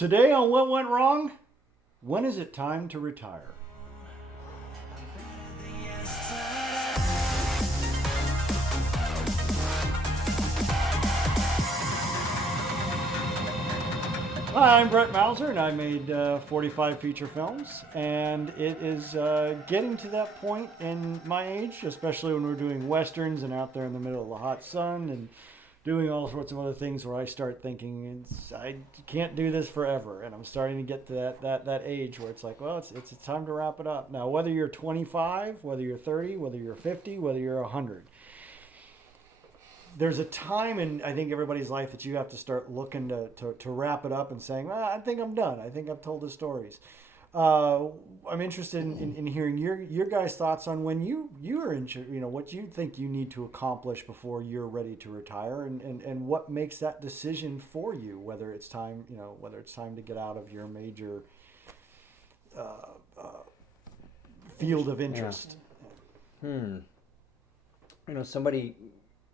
Today on What Went Wrong, when is it time to retire? Hi, I'm Brett Mauser, and I made 45 feature films, and it is getting to that point in my age, especially when we're doing westerns and out there in the middle of the hot sun and doing all sorts of other things where I start thinking I can't do this forever, and I'm starting to get to that age where it's like, well, it's time to wrap it up. Now, whether you're 25, whether you're 30, whether you're 50, whether you're 100, there's a time in, I think, everybody's life that you have to start looking to wrap it up and saying, well, I think I'm done. I think I've told the stories. I'm interested in hearing your guys' thoughts on when you are in, what you think you need to accomplish before you're ready to retire, and what makes that decision for you, whether it's time to get out of your major field of interest. Yeah. Somebody,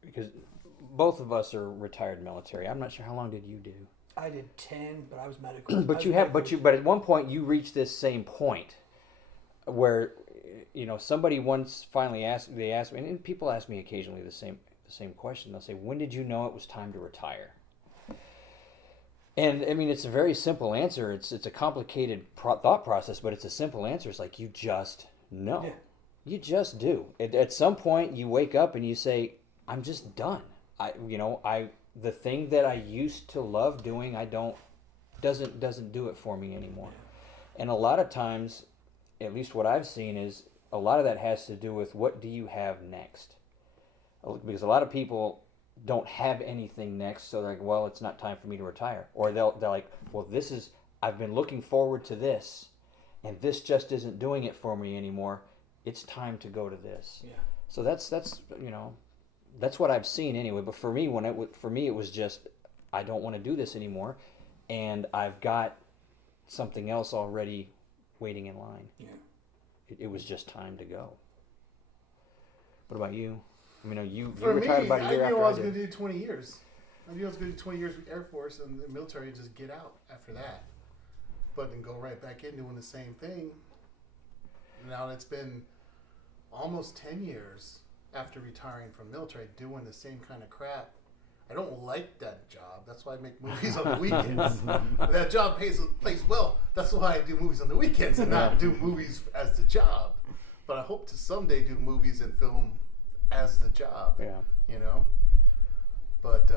because both of us are retired military. I'm not sure, how long did you do? I did 10, but I was medical. But at one point you reached this same point where, somebody once finally asked me, and people ask me occasionally the same question. They'll say, when did you know it was time to retire? And I mean, it's a very simple answer. It's a complicated thought process, but it's a simple answer. It's like, you just know. Yeah. You just do. At some point you wake up and you say, I'm just done. The thing that I used to love doing, doesn't do it for me anymore. And a lot of times, at least what I've seen, is a lot of that has to do with what do you have next? Because a lot of people don't have anything next, so they're like, well, it's not time for me to retire. Or they're like, well, I've been looking forward to this, and this just isn't doing it for me anymore. It's time to go to this. Yeah. So that's what I've seen anyway. But for me, it was just, I don't want to do this anymore, and I've got something else already waiting in line. Yeah. It was just time to go. What about you? I mean, you retired about a year after I did. I knew I was going to do 20 years. I knew I was going to do 20 years with Air Force and the military, just get out after that. But then go right back in doing the same thing. Now it's been almost 10 years after retiring from military, doing the same kind of crap. I don't like that job. That's why I make movies on the weekends. That job pays well. That's why I do movies on the weekends and not do movies as the job. But I hope to someday do movies and film as the job. Yeah. But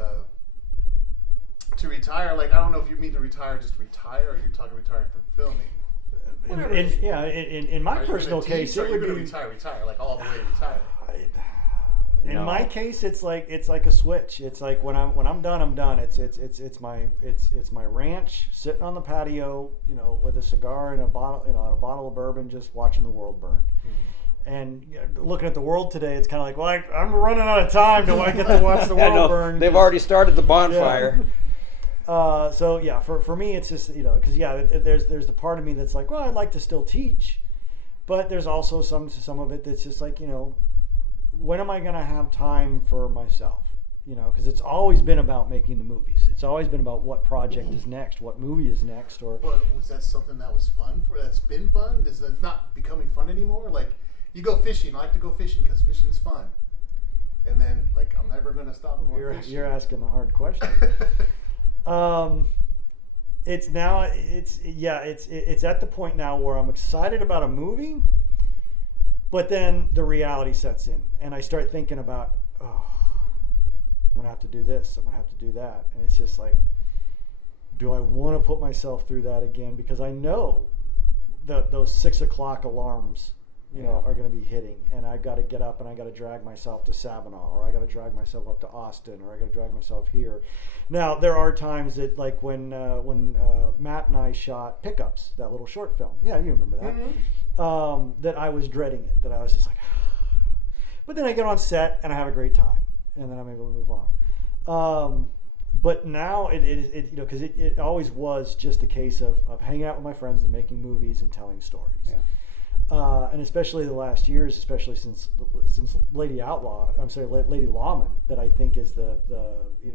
to retire, I don't know if you mean to retire, just retire, or you're talking retiring from filming. In my personal case, it would be retire, all the way retire. In my case, it's like a switch. It's like when I'm done, I'm done. It's my ranch, sitting on the patio, with a cigar and a bottle of bourbon, just watching the world burn. And looking at the world today, it's kind of like, well, I'm running out of time till I get to watch the world burn. They've already started the bonfire. Yeah. For me, it's just, because there's the part of me that's like, well, I'd like to still teach, but there's also some of it that's just like, when am I going to have time for myself? Because it's always been about making the movies. It's always been about what project is next, what movie is next. But was that something that was fun that's been fun? Is that not becoming fun anymore? Like, you go fishing. I like to go fishing because fishing's fun. And then, I'm never going to stop going fishing. You're asking the hard question. It's at the point now where I'm excited about a movie, but then the reality sets in, and I start thinking about, I'm going to have to do this, I'm going to have to do that. And it's just like, do I want to put myself through that again? Because I know that those 6 o'clock alarms, are going to be hitting, and I've got to get up and I got to drag myself to Savinaw, or I got to drag myself up to Austin, or I got to drag myself here. Now, there are times that, like when Matt and I shot Pickups, that little short film. Yeah, you remember that. Mm-hmm. That I was dreading it, that I was just like, but then I get on set and I have a great time, and then I'm able to move on. But now because it always was just a case of hanging out with my friends and making movies and telling stories. Yeah. And especially the last years, especially since Lady Lawman, that I think is the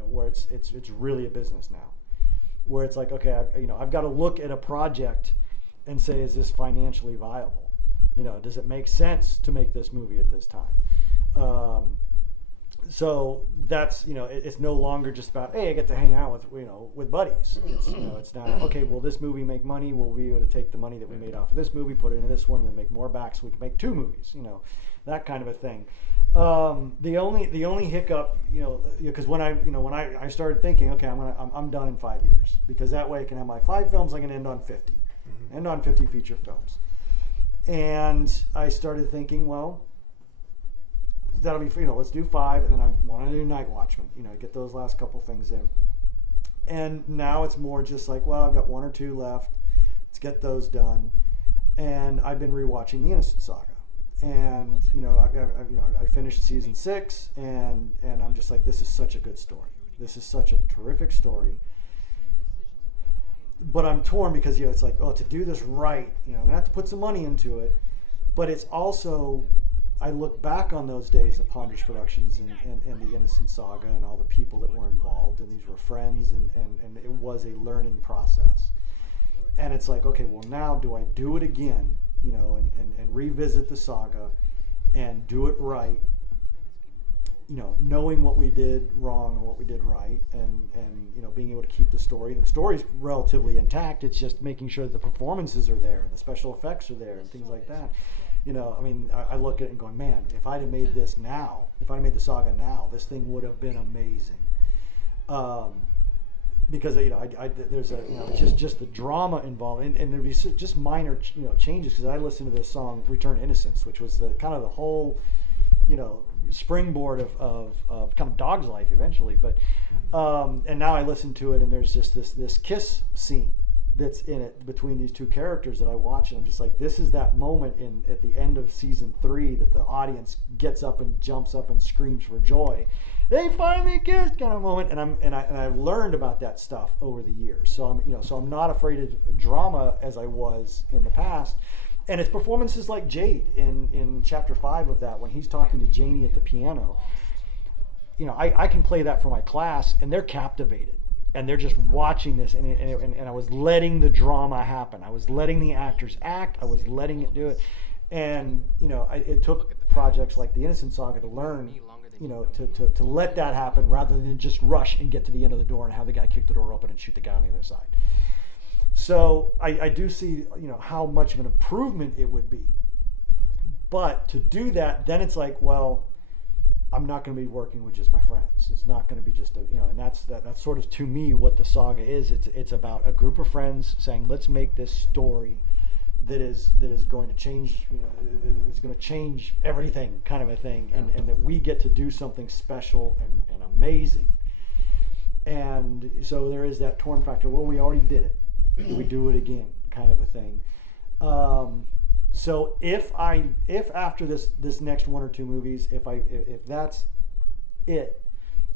where it's really a business now. where it's like, okay, I've got to look at a project and say, is this financially viable? Does it make sense to make this movie at this time? So that's, it's no longer just about, hey, I get to hang out with buddies. It's now, okay, will this movie make money? Will we be able to take the money that we made off of this movie, put it into this one, and then make more back so we can make 2 movies, that kind of a thing. The only hiccup, because when I started thinking, okay, I'm done in 5 years, because that way I can have my 5 films, I can end on 50, end on 50 feature films. And I started thinking, well, that'll be, let's do 5, and then I want to do Night Watchman, get those last couple things in. And now it's more just like, well, I've got 1 or 2 left, let's get those done. And I've been rewatching the Innocent Saga. And I finished season 6, and I'm just like, this is such a good story. This is such a terrific story. But I'm torn because it's like, to do this right, I'm gonna have to put some money into it. But it's also, I look back on those days of Pondridge Productions and the Innocent Saga and all the people that were involved, and these were friends, and it was a learning process. And it's like, okay, well, now do I do it again? And revisit the saga and do it right, knowing what we did wrong and what we did right, and being able to keep the story. And the story's relatively intact. It's just making sure that the performances are there and the special effects are there and things like that. I look at it and going, man, if I'd have made this now, if I'd made the saga now, this thing would have been amazing. Because there's just the drama involved, and there'd be just minor changes. Because I listened to this song "Return to Innocence," which was the kind of the whole springboard of kind of Dog's life eventually. But and now I listen to it, and there's just this kiss scene that's in it between these 2 characters that I watch, and I'm just like, this is that moment at the end of season 3 that the audience gets up and jumps up and screams for joy. They finally kissed, kind of moment, and I've learned about that stuff over the years. So I'm not afraid of drama as I was in the past. And it's performances like Jade in chapter 5 of that, when he's talking to Janie at the piano. I can play that for my class, and they're captivated, and they're just watching this, and I was letting the drama happen. I was letting the actors act. I was letting it do it, and it took projects like the Innocent Saga to learn. To let that happen rather than just rush and get to the end of the door and have the guy kick the door open and shoot the guy on the other side. So I do see, how much of an improvement it would be. But to do that, then it's like, well, I'm not going to be working with just my friends. It's not going to be just and that's sort of, to me, what the saga is. It's about a group of friends saying, let's make this story that is going to change, is going to change everything, kind of a thing, and that we get to do something special and amazing. And so there is that torn factor. Well, we already did it. Do we do it again, kind of a thing. So if after this next 1 or 2 movies, if that's it,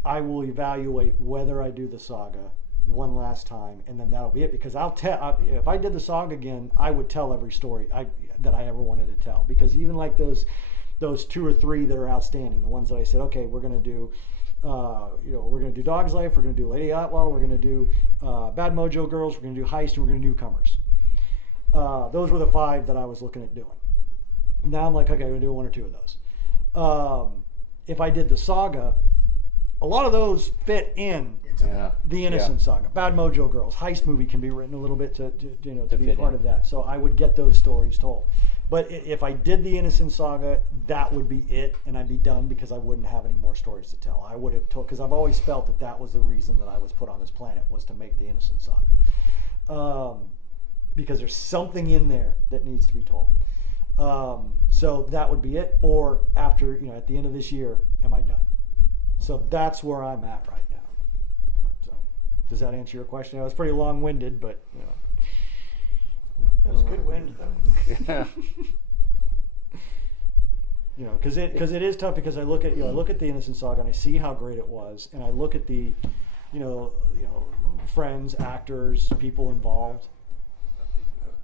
I will evaluate whether I do the saga one last time, and then that'll be it. Because if I did the saga again, I would tell every story that I ever wanted to tell. Because even like those 2 or 3 that are outstanding, the ones that I said, okay, we're going to do, we're going to do Dog's Life, we're going to do Lady Outlaw, we're going to do Bad Mojo Girls, we're going to do Heist, and we're going to do Newcomers. Those were the 5 that I was looking at doing. Now I'm like, okay, I'm going to do 1 or 2 of those. If I did the saga, a lot of those fit in the Innocent Saga. Bad Mojo Girls, Heist movie can be written a little bit to be part of that. So I would get those stories told. But if I did the Innocent Saga, that would be it, and I'd be done, because I wouldn't have any more stories to tell. I would have told, because I've always felt that was the reason that I was put on this planet, was to make the Innocent Saga. Because there's something in there that needs to be told. So that would be it. Or after, at the end of this year, am I done? So that's where I'm at right now. So does that answer your question? I was pretty long-winded, but It was a good wind, though. Because it is tough, because I look at the Innocent Saga and I see how great it was, and I look at the friends, actors, people involved.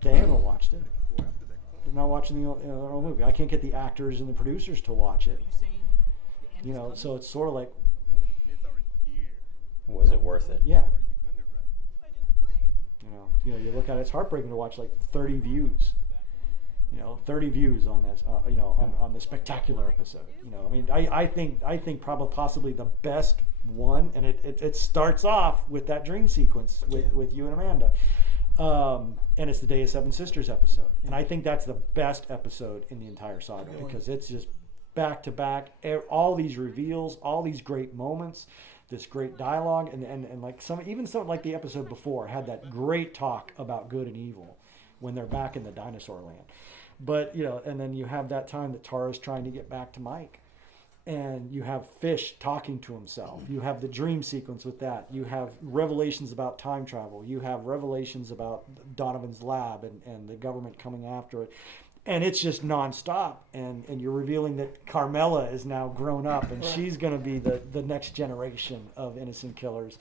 They haven't watched it. They're not watching the whole movie. I can't get the actors and the producers to watch it. So it's sort of like, was it worth it? Yeah. you look at it, it's heartbreaking to watch like 30 views. 30 views on this, on the spectacular episode. I mean, I think probably possibly the best one, and it starts off with that dream sequence with you and Amanda, and it's the Day of Seven Sisters episode, and I think that's the best episode in the entire saga because it's just back to back, all these reveals, all these great moments, this great dialogue, and like something like the episode before had that great talk about good and evil when they're back in the dinosaur land. But, and then you have that time that Tara's trying to get back to Mike. And you have Fish talking to himself. You have the dream sequence with that. You have revelations about time travel. You have revelations about Donovan's lab and the government coming after it. And it's just nonstop. And you're revealing that Carmela is now grown up and she's going to be the next generation of innocent killers.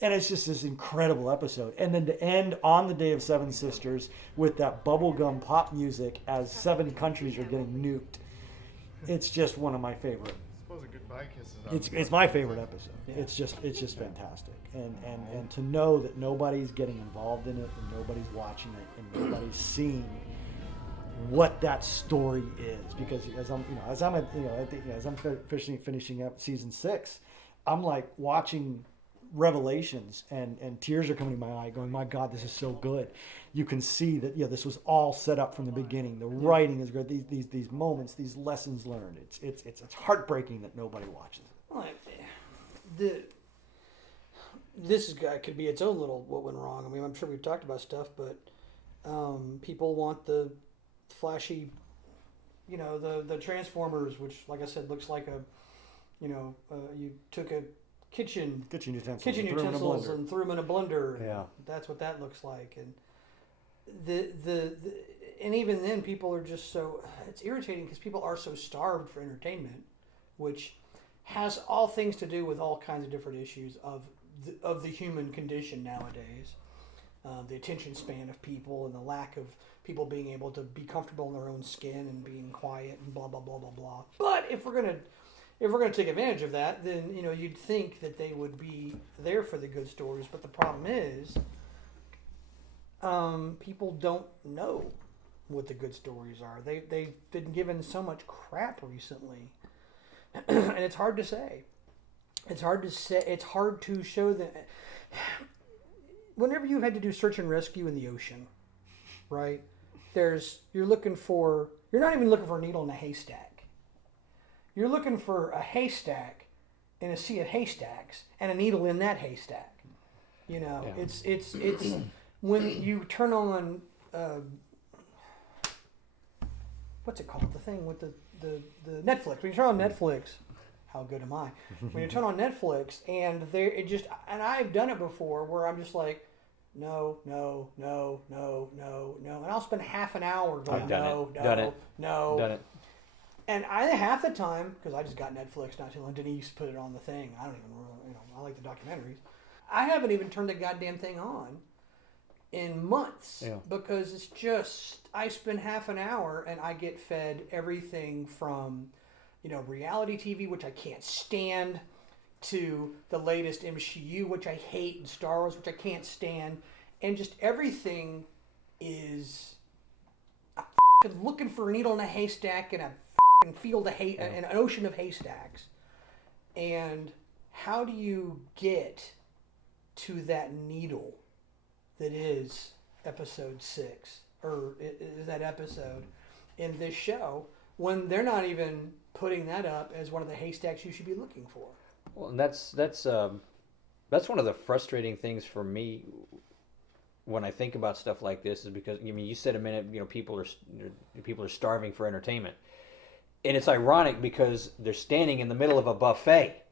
And it's just this incredible episode. And then to end on the Day of Seven Sisters with that bubblegum pop music as 7 countries are getting nuked. It's just one of my favorite. I suppose a goodbye kiss is it's my favorite episode. Yeah. It's just fantastic. And to know that nobody's getting involved in it and nobody's watching it and nobody's seeing what that story is, because as I'm finishing up season 6, I'm like watching revelations and tears are coming to my eye going, my God, this is so good. You can see that this was all set up from the beginning. The writing is good. These moments, these lessons learned. It's heartbreaking that nobody watches it. Well, this guy could be its own little what went wrong. I mean, I'm sure we've talked about stuff, but people want the flashy, the Transformers, which, like I said, looks like you took a kitchen utensils and threw them in a blender. Yeah, that's what that looks like. And and even then, people are just so, it's irritating because people are so starved for entertainment, which has all things to do with all kinds of different issues of the human condition nowadays. The attention span of people and the lack of people being able to be comfortable in their own skin and being quiet and blah blah blah blah blah. But if we're gonna take advantage of that, then you'd think that they would be there for the good stories. But the problem is, people don't know what the good stories are. They've been given so much crap recently, and it's hard to say. It's hard to show that. Whenever you've had to do search and rescue in the ocean, right? You're not even looking for a needle in a haystack. You're looking for a haystack in a sea of haystacks and a needle in that haystack. It's when you turn on what's it called? The thing with the Netflix. When you turn on Netflix, how good am I? When you turn on Netflix and and I've done it before where I'm just like, no, and I'll spend half an hour going, done it. And half the time, because I just got Netflix not too long, Denise put it on the thing. I don't even really, I like the documentaries. I haven't even turned the goddamn thing on in months because it's just, I spend half an hour and I get fed everything from, reality TV, which I can't stand, to the latest MCU, which I hate, and Star Wars, which I can't stand, and just everything is looking for a needle in a haystack in a field of an ocean of haystacks. And how do you get to that needle that is episode 6, or is that episode in this show, when they're not even putting that up as one of the haystacks you should be looking for? Well, and that's one of the frustrating things for me when I think about stuff like this, is because you said a minute, people are starving for entertainment, and it's ironic because they're standing in the middle of a buffet,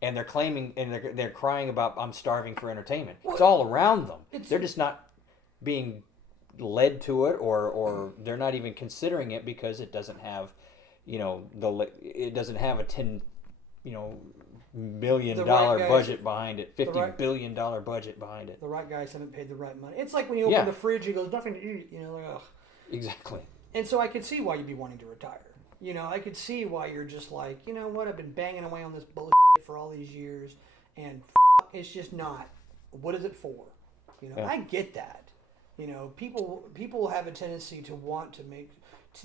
and they're claiming and they're crying about, I'm starving for entertainment. It's all around them. They're just not being led to it, or they're not even considering it because it doesn't have, it doesn't have a $10 million budget behind it, $50 billion budget behind it. The right guys haven't paid the right money. It's like when you open the fridge, you go, there's nothing to eat, like, ugh. Exactly. And so I could see why you'd be wanting to retire. I could see why you're just like, you know what, I've been banging away on this bullshit for all these years, and it's just not. What is it for? I get that. You know, people have a tendency to want to make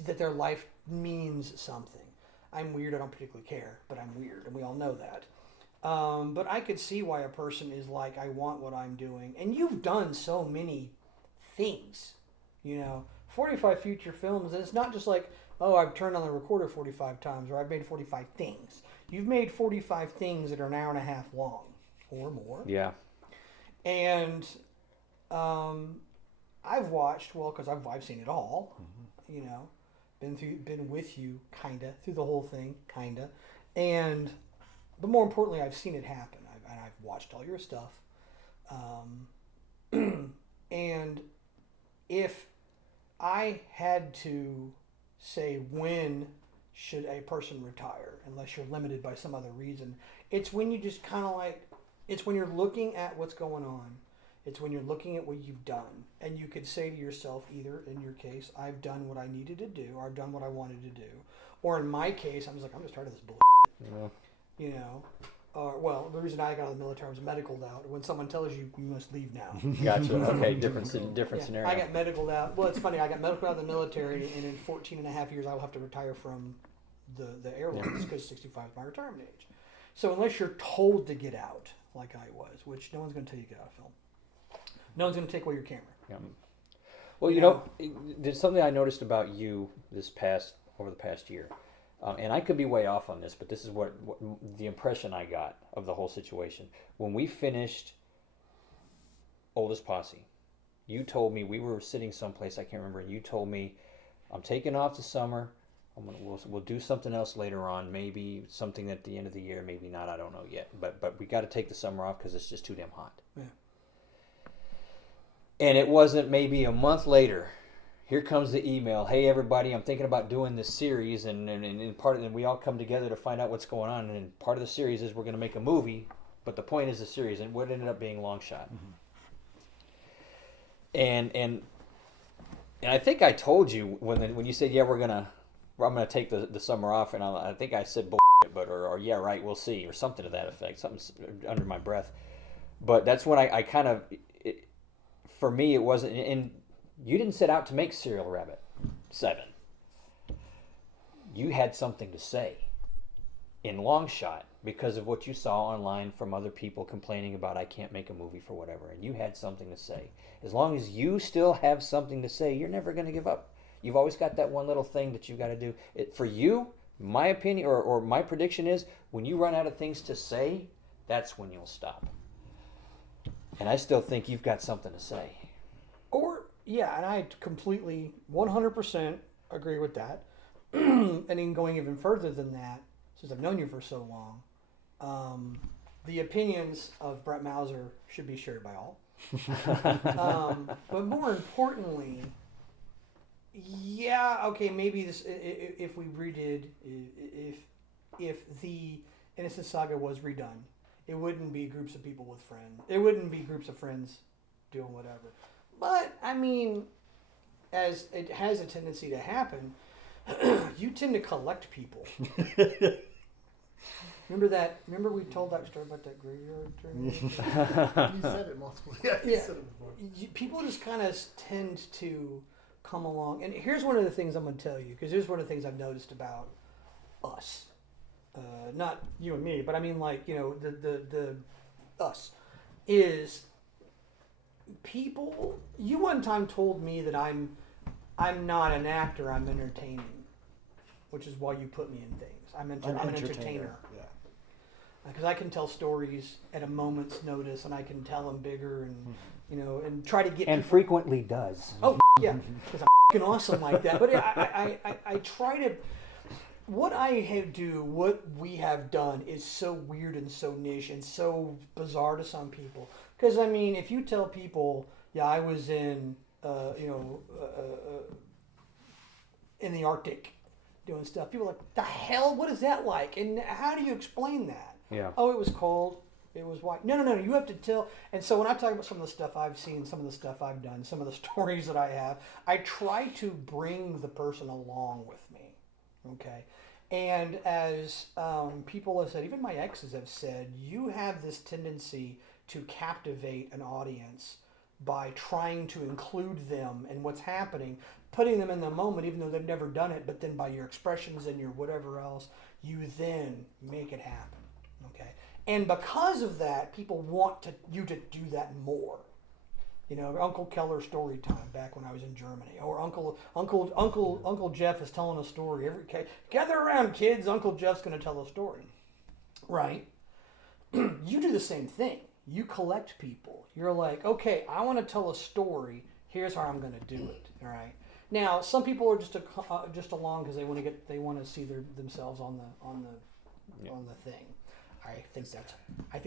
that their life means something. I'm weird. I don't particularly care, but I'm weird, and we all know that. But I could see why a person is like, I want what I'm doing. And you've done so many things, you know, 45 feature films. And it's not just like, oh, I've turned on the recorder 45 times or I've made 45 things. You've made 45 things that are an hour and a half long or more. Yeah. And I've watched, well, because I've seen it all, you know, been with you, kind of, through the whole thing, kind of. But more importantly, I've seen it happen. I've watched all your stuff. And if I had to say when should a person retire, unless you're limited by some other reason, it's when you just kind of like, it's when you're looking at what's going on. It's when you're looking at what you've done. And you could say to yourself, either in your case, I've done what I needed to do, or I've done what I wanted to do. Or in my case, I'm just like, I'm just tired of this bullshit. Yeah. You know, well, the reason I got out of the military was medicaled out. When someone tells you you must leave now, Gotcha. Okay, different yeah, scenario. I got medicaled out. Well, it's funny. I got medicaled out of the military, and in 14 and a half years, I will have to retire from the airlines because 65 is my retirement age. So unless you're told to get out, like I was, which no one's going to tell you to get out of film, no one's going to take away your camera. Yeah. Well, you know, there's something I noticed about you over the past year. And I could be way off on this, but this is what the impression I got of the whole situation. When we finished Oldest Posse, you told me, we were sitting someplace, I can't remember, and you told me, I'm taking off the summer, we'll do something else later on, maybe something at the end of the year, maybe not, I don't know yet. But we got to take the summer off because it's just too damn hot. Yeah. And it wasn't maybe a month later, here comes the email. Hey, everybody, I'm thinking about doing this series, and we all come together to find out what's going on. And part of the series is we're going to make a movie, but the point is the series, and what ended up being Long Shot. Mm-hmm. And I think I told you when you said, yeah, I'm gonna take the summer off, and I think I said bullshit, but or yeah, right, we'll see, or something to that effect, something under my breath. But that's when I kind of, for me, it wasn't. And you didn't set out to make Serial Rabbit 7. You had something to say in Long Shot because of what you saw online from other people complaining about, I can't make a movie for whatever, and you had something to say. As long as you still have something to say, you're never going to give up. You've always got that one little thing that you got to do. For you, my opinion or my prediction is, when you run out of things to say, that's when you'll stop. And I still think you've got something to say. Yeah, and I completely, 100% agree with that. And then going even further than that, since I've known you for so long, the opinions of Brett Mauser should be shared by all. But more importantly, yeah, okay, maybe this, if we redid, if the Innocent Saga was redone, it wouldn't be groups of people with friends. It wouldn't be groups of friends doing whatever. But, I mean, as it has a tendency to happen, you tend to collect people. Remember we told that story about that graveyard train? You said it multiple times. Yeah, you said it before. People just kind of tend to come along. And here's one of the things I'm going to tell you, because here's one of the things I've noticed about us. Not you and me, but I mean, like, you know, the us is people. You one time told me that I'm not an actor, I'm entertaining, which is why you put me in things. I'm an entertainer. Yeah. Because I can tell stories at a moment's notice, and I can tell them bigger, and you know, and try to get. And people. frequently does. Oh yeah, because I'm fucking awesome like that. But I try to. What what we have done is so weird and so niche and so bizarre to some people. Because, I mean, if you tell people, yeah, I was in, in the Arctic doing stuff, people are like, the hell? What is that like? And how do you explain that? Yeah. Oh, it was cold. It was white. No. You have to tell. And so when I talk about some of the stuff I've seen, some of the stuff I've done, some of the stories that I have, I try to bring the person along with me. Okay? And as people have said, even my exes have said, you have this tendency to captivate an audience by trying to include them in what's happening, putting them in the moment, even though they've never done it, but then by your expressions and your whatever else, you then make it happen. Okay? And because of that, people want you to do that more. You know, Uncle Keller's story time back when I was in Germany, or Uncle Jeff is telling a story. Gather around, kids. Uncle Jeff's going to tell a story, right? You do the same thing. You collect people. You're like, okay, I want to tell a story. Here's how I'm going to do it. All right. Now, some people are just along because they want to see themselves on the thing. I think that's I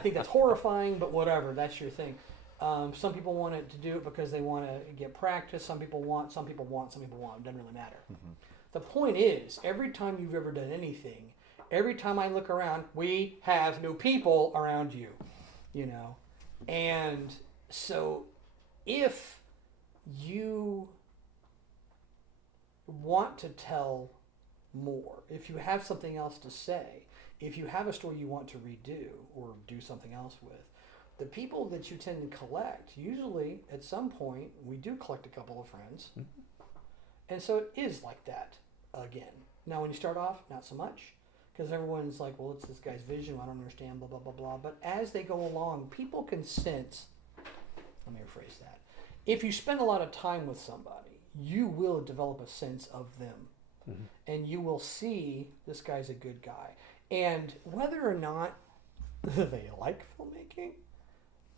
think that's horrifying, but whatever. That's your thing. Some people want it to do it because they want to get practice. Some people want. It doesn't really matter. Mm-hmm. The point is, every time you've ever done anything, every time I look around, we have new people around you, you know. And so if you want to tell more, if you have something else to say, if you have a story you want to redo or do something else with, the people that you tend to collect, usually at some point, we do collect a couple of friends. Mm-hmm. And so it is like that again. Now, when you start off, not so much, because everyone's like, well, it's this guy's vision, I don't understand, blah, blah, blah, blah. But as they go along, people can sense, let me rephrase that. If you spend a lot of time with somebody, you will develop a sense of them. Mm-hmm. And you will see this guy's a good guy. And whether or not they like filmmaking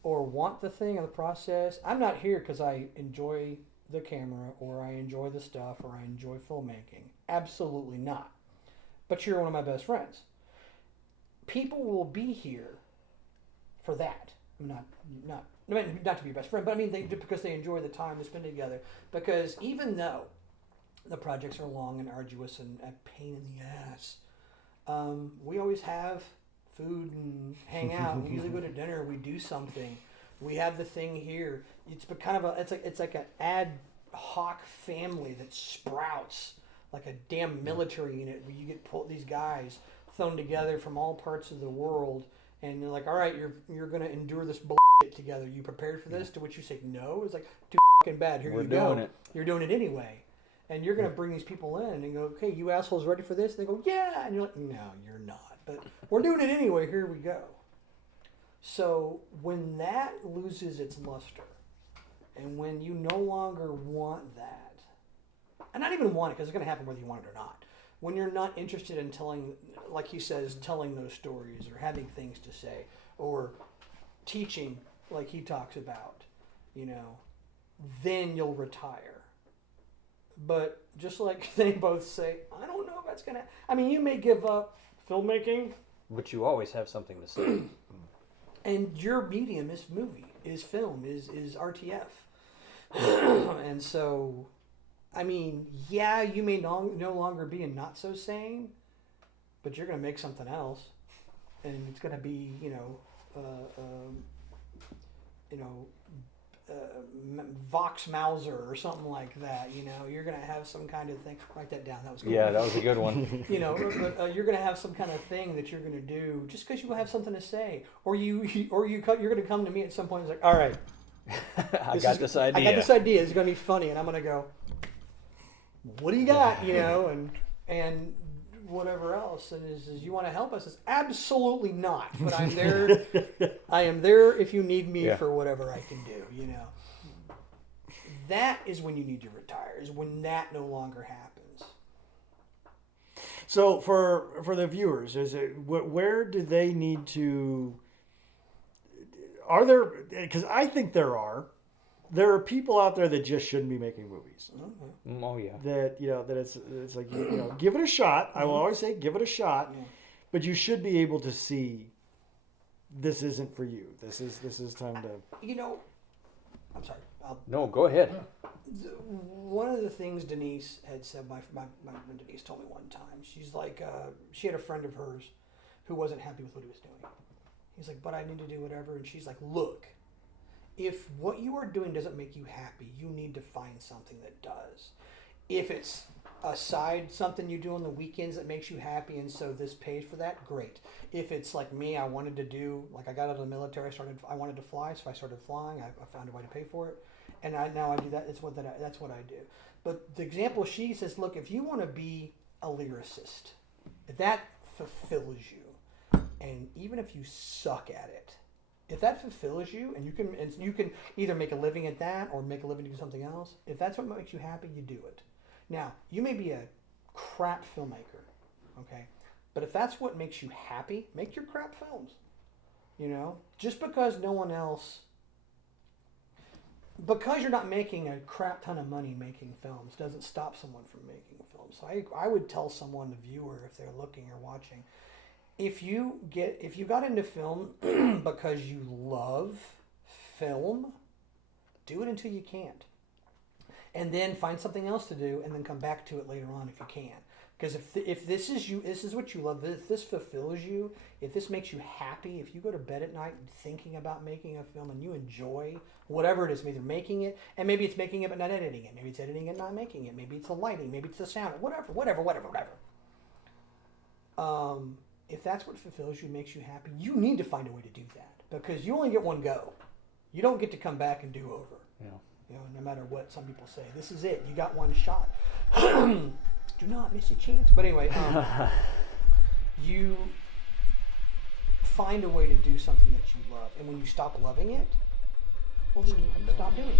or want the thing or the process, I'm not here because I enjoy the camera or I enjoy the stuff or I enjoy filmmaking. Absolutely not. But you're one of my best friends. People will be here for that. I'm not to be your best friend, but I mean because they enjoy the time we spend together. Because even though the projects are long and arduous and a pain in the ass, we always have food and hang out. We usually go to dinner. We do something. We have the thing here. It's kind of it's like an ad hoc family that sprouts like a damn military unit where you get these guys thrown together from all parts of the world, and they're like, all right, you're gonna endure this bullshit together. You prepared for this? To which you say no. It's like too fucking bad. Here you go. Doing it. You're doing it anyway. And you're going to bring these people in and go, okay, you assholes ready for this? And they go, yeah. And you're like, no, you're not. But we're doing it anyway. Here we go. So when that loses its luster and when you no longer want that, and not even want it because it's going to happen whether you want it or not, when you're not interested in telling, like he says, telling those stories or having things to say or teaching like he talks about, you know, then you'll retire. But just like they both say, I don't know if that's going to... I mean, you may give up filmmaking. But you always have something to say. And your medium is movie, is film, is RTF. And so, I mean, yeah, you may no longer be in Not So Sane, but you're going to make something else. And it's going to be, Vox Mauser or something like that. You know, you're going to have some kind of thing. Write that down. That was good. Yeah, that was a good one. You know, you're going to have some kind of thing that you're going to do just because you have something to say, or you're going to come to me at some point and it's like, all right, I got this idea. It's going to be funny, and I'm going to go, what do you got? You know, and whatever else, and is you want to help us? It's absolutely not. But I'm there. I am there if you need me for whatever I can do. You know, that is when you need to retire. Is when that no longer happens. So for the viewers, is it where do they need to? Are there? Because I think there are people out there that just shouldn't be making movies. Mm-hmm. Oh yeah. That that it's like give it a shot. I will always say give it a shot, but you should be able to see this isn't for you. This is time to. I'm sorry. No, go ahead. One of the things Denise had said, my friend Denise told me one time. She's like, she had a friend of hers who wasn't happy with what he was doing. He's like, but I need to do whatever, and she's like, look. If what you are doing doesn't make you happy, you need to find something that does. If it's aside something you do on the weekends that makes you happy, and so this pays for that, great. If it's like me, I wanted to do, like I got out of the military, I wanted to fly, so I started flying. I found a way to pay for it, and now I do that. That's what I do. But the example, she says, look, if you want to be a lyricist, if that fulfills you, and even if you suck at it, if that fulfills you, and you can either make a living at that or make a living doing something else, if that's what makes you happy, you do it. Now, you may be a crap filmmaker, okay? But if that's what makes you happy, make your crap films. You know? Just because no one else... Because you're not making a crap ton of money making films doesn't stop someone from making films. So I would tell someone, the viewer, if they're looking or watching, if you got into film because you love film, do it until you can't. And then find something else to do, and then come back to it later on if you can. Because if this is what you love, if this fulfills you, if this makes you happy, if you go to bed at night thinking about making a film and you enjoy whatever it is, either making it, and maybe it's making it but not editing it, maybe it's editing it and not making it, maybe it's the lighting, maybe it's the sound, whatever. If that's what fulfills you, makes you happy, you need to find a way to do that, because you only get one go. You don't get to come back and do over. Yeah. You know, no matter what some people say, this is it. You got one shot. Do not miss a chance. But anyway, you find a way to do something that you love, and when you stop loving it, well, then you stop doing it.